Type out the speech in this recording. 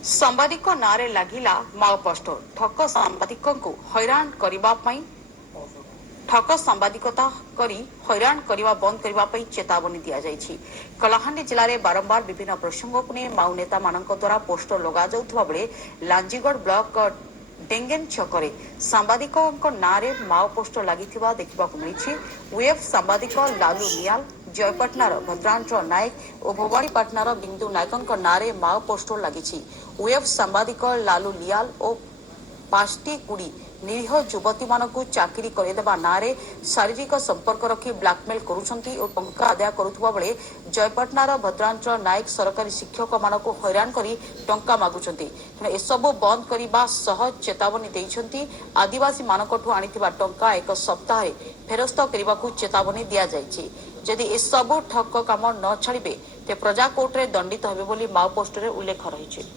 सांबादिक नारे लागिला माओ पोस्टर ठक सांबादिक को हैरान करबा पई ठक सांबादिकता करी हैरान करबा बंद करबा पई चेतावनी दिया जायछि। कलाहांडी जिले में बारंबार विभिन्न प्रसंग को नहीं माओ नेता मानक द्वारा पोस्टर लगा जाउथबा बेले लांजीगढ़ ब्लॉक डेंगेन छकरे सांबादिक नारे माओ पोस्टर लागिथिबा देखिबाकु मिलिछि। वेब सांबादिक लालू नियाल जयपाटनार भद्रांचल नायक और भवानीपाटनार बिंदु नायक नारे माओ पोस्टर लगी। वेब सांबादिक लालू लियाल और पांचटी कुड़ी निरीह युवती मानक चाकरी करदेवा नारे शारीरिक संपर्क रखी ब्लैकमेल करुछंती और टंका आदाय करुवा बेले जयपाटनार भद्रांचल नायक सरकारी शिक्षक मानक हैरान करी टंका मागुछंती। एसबु बंद करने सहज चेतावनी देइछंती। आदिवासी मानकठू आनिथिबा टंका एक सप्ताह फेरस्त करने को चेतावनी दिया जायछि। जदि एसबु ठक काम न छाड़िबे ते प्रजा कोर्ट रे दंडित हेबे बोली माओ पोस्टर रे उल्लेख रहिछि।